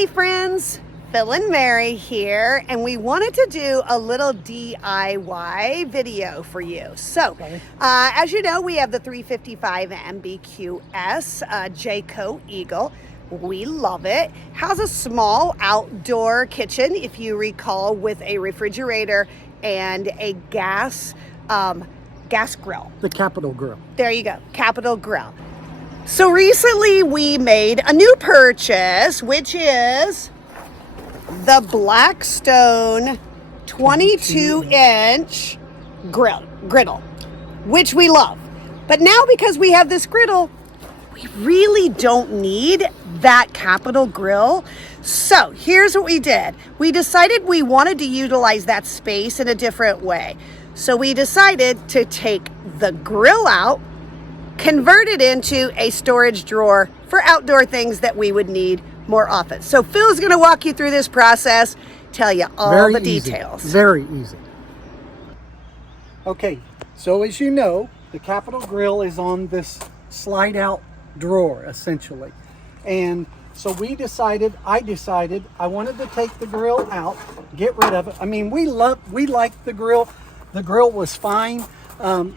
Hey friends, Phil and Mary here, and we wanted to do a little DIY video for you. So, as you know, we have the 355 MBQS Jayco Eagle. We love it. Has a small outdoor kitchen, if you recall, with a refrigerator and a gas grill. The Capital Grill. There you go, Capital Grill. So recently we made a new purchase, which is the Blackstone 22-inch griddle, which we love. But now because we have this griddle, we really don't need that Capital Grill. So here's what we did. We decided we wanted to utilize that space in a different way. So we decided to take the grill out, convert it into a storage drawer for outdoor things that we would need more often. So Phil's going to walk you through this process, tell you all the details. Very easy. Okay, so as you know, the Capital Grill is on this slide out drawer essentially. And so I decided I wanted to take the grill out, get rid of it. I mean, we liked the grill. The grill was fine.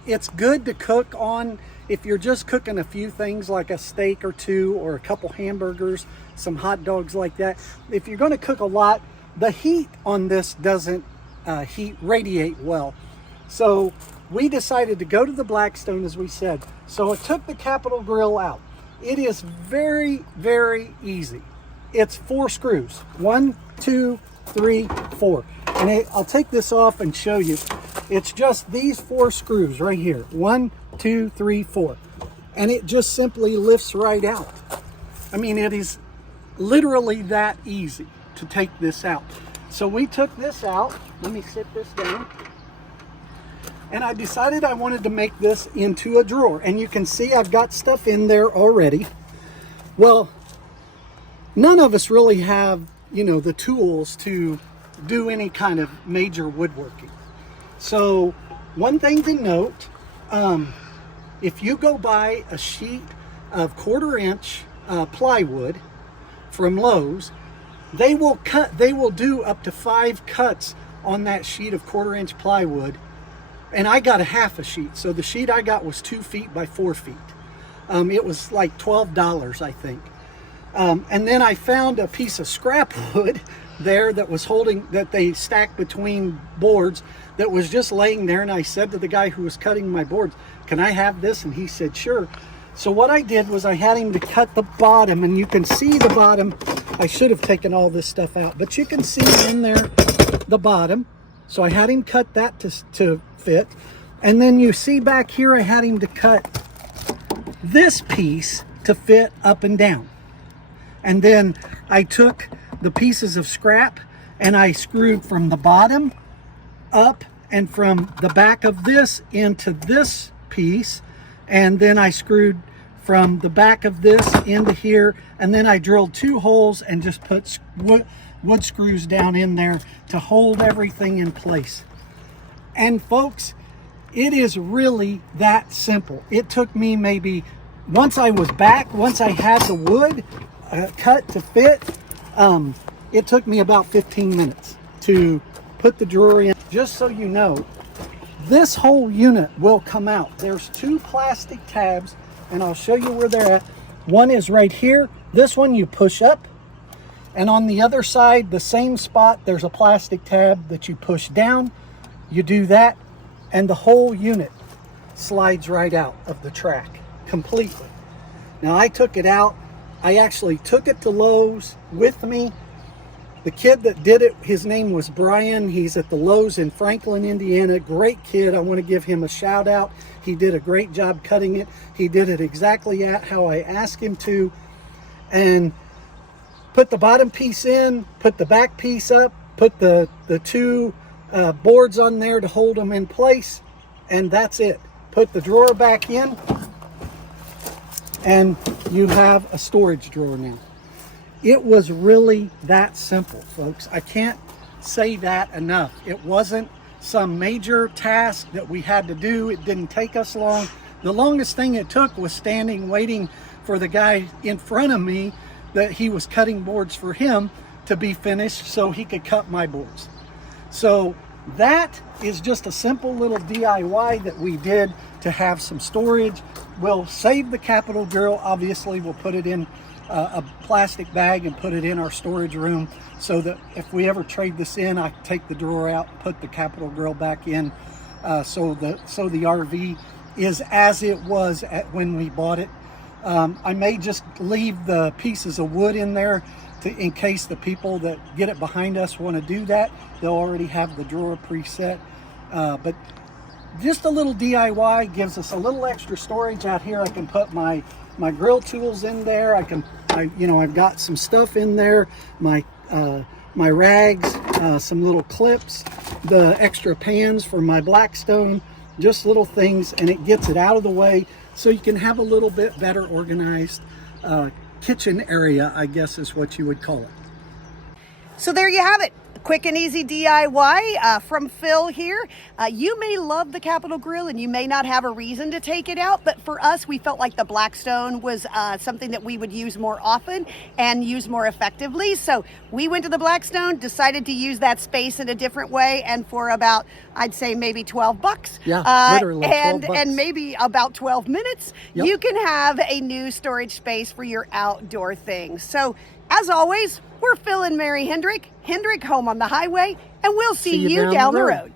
It's good to cook on if you're just cooking a few things like a steak or two or a couple hamburgers, some hot dogs like that. If you're going to cook a lot, the heat on this doesn't radiate well. So we decided to go to the Blackstone, as we said. So I took the Capital Grill out. It is very, very easy. It's 4 screws. 1, 2, 3, 4. And I'll take this off and show you. It's just these 4 screws right here. 1, 2, 3, 4. And it just simply lifts right out. I mean, it is literally that easy to take this out. So we took this out. Let me sit this down. And I decided I wanted to make this into a drawer. And you can see I've got stuff in there already. Well, none of us really have, the tools to do any kind of major woodworking. So one thing to note, if you go buy a sheet of 1/4-inch plywood from Lowe's, they will do up to 5 cuts on that sheet of 1/4-inch plywood. And I got a half a sheet. So the sheet I got was 2 feet by 4 feet. It was like $12, I think. And then I found a piece of scrap wood there that they stacked between boards that was just laying there. And I said to the guy who was cutting my boards, "Can I have this?" And he said, "Sure." So what I did was I had him to cut the bottom, and you can see the bottom. I should have taken all this stuff out, but you can see in there the bottom. So I had him cut that to fit. And then you see back here, I had him to cut this piece to fit up and down. And then I took the pieces of scrap and I screwed from the bottom up and from the back of this into this piece. And then I screwed from the back of this into here. And then I drilled 2 holes and just put wood screws down in there to hold everything in place. And folks, it is really that simple. It took me maybe, once I had the wood cut to fit, it took me about 15 minutes to put the drawer in. Just so you know, this whole unit will come out. There's 2 plastic tabs, and I'll show you where they're at. One is right here. This one you push up. And on the other side, the same spot, there's a plastic tab that you push down. You do that, and the whole unit slides right out of the track completely. Now, I took it out. I actually took it to Lowe's with me. The kid that did it, his name was Brian. He's at the Lowe's in Franklin, Indiana. Great kid. I want to give him a shout out. He did a great job cutting it. He did it exactly how I asked him to. And put the bottom piece in, put the back piece up, put the 2 boards on there to hold them in place, and that's it. Put the drawer back in, and you have a storage drawer now. It was really that simple, folks. I can't say that enough. It wasn't some major task that we had to do. It didn't take us long. The longest thing it took was standing waiting for the guy in front of me that he was cutting boards for him to be finished so he could cut my boards. So that is just a simple little DIY that we did to have some storage. We'll save the capital grill. Obviously, we'll put it in a plastic bag and put it in our storage room so that if we ever trade this in, I can take the drawer out and put the capital grill back in, so the RV is as it was when we bought it. I may just leave the pieces of wood in there in case the people that get it behind us want to do that. They'll already have the drawer preset. But just a little DIY gives us a little extra storage out here. I can put my grill tools in there. I've got some stuff in there, my rags, some little clips, the extra pans for my Blackstone, just little things, and it gets it out of the way so you can have a little bit better organized kitchen area, I guess is what you would call it. So there you have it. Quick and easy DIY from Phil here. You may love the Capital Grill and you may not have a reason to take it out, but for us, we felt like the Blackstone was something that we would use more often and use more effectively. So we went to the Blackstone, decided to use that space in a different way, and for about, I'd say maybe $12. Yeah, literally $12. And maybe about 12 minutes, Yep. you can have a new storage space for your outdoor things. So as always, we're Phil and Mary Hendrick, Home on the Highway, and we'll see you down the road.